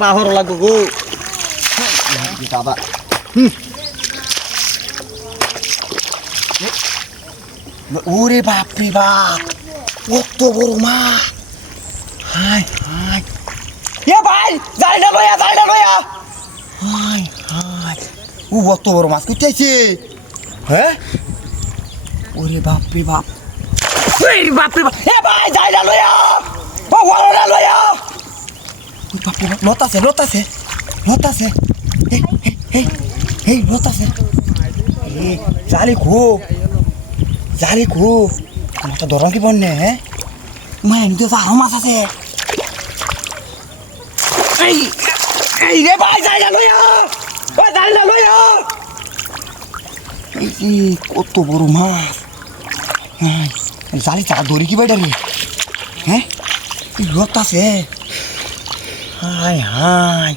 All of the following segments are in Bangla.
বাহর লাগো গো বাবা। ওরে বাপ রে বাপ, কত বড় মাছ! হাই হাই এ ভাই, জালটা লয়া। হাই হাই, ও কত বড় মাছ কইতাইছে! হ্যাঁ, ওরে বাপ রে বাপ, ওরে বাপ রে বাপ! এ ভাই, জালটা লয়া, ও ওয়ালাটা লয়া! ওই বাপ রে বাপ, লতাছে এই লতাছে। জালি খো মাছটা ধরা কি বন্যে? হ্যাঁ মায়ের তো আরো মাছ আছে। এই রে ভাই, জালটা লয়া, এই কত বড় মাছ! হ্যাঁ, জালি চাকা ধরি কি বাইটা রে? হ্যাঁ, লতাছে। হাই হাই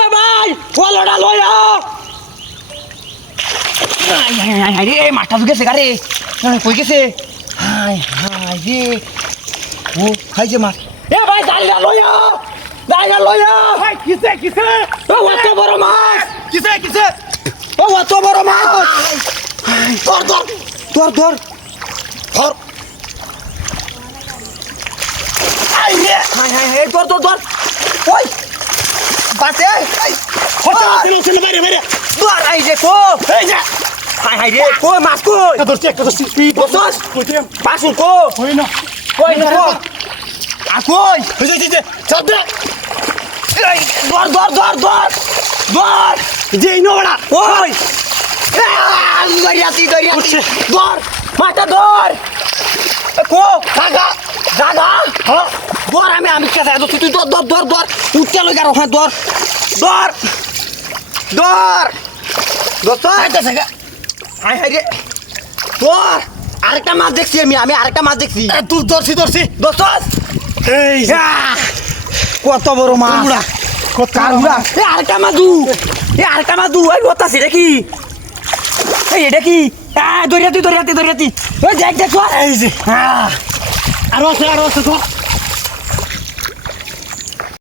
এ ভাই, ওয়ালাটা লয়া! হাই রে, মাছটা তো গেছে গারে, কই গেছে? হাই হাই রে, ও খাইছে মাছ। এ ভাই, জালটা লয়া! ভাই, কিসে ও কত বড় মাছ! কিসে ও কত বড় মাছ! ধর আই রে, হাই ধর ওই বাসে ছেলে বাইরে ধর। আই রে কো, এই যে হাই রে কো, মাছ কই? একটা ধরছি বসস কইতেম পাসু কো, কই না কই না কো আকই হইছে চাপ দে এই ধর যেই নোড়া ওই দরিয়াতি ধর মাথা ধর কো জাগা হ্যাঁ ধর। আমি কে যাই তুই ধর উঠতে লই গারো। হ্যাঁ ধর দোস্ত হাই রে ধর। আরেকটা মাছ দেখছি আমি আরেকটা মাছ দেখছি। তুই ধরছি দোস্ত এই কত বড় মাছ! কত কারুরা আরেকটা মাদু ওই লতাছে দেখি। এই এটা কি? দরিয়াতি ওই দেখ এই যে হ্যাঁ, আরো আছে তো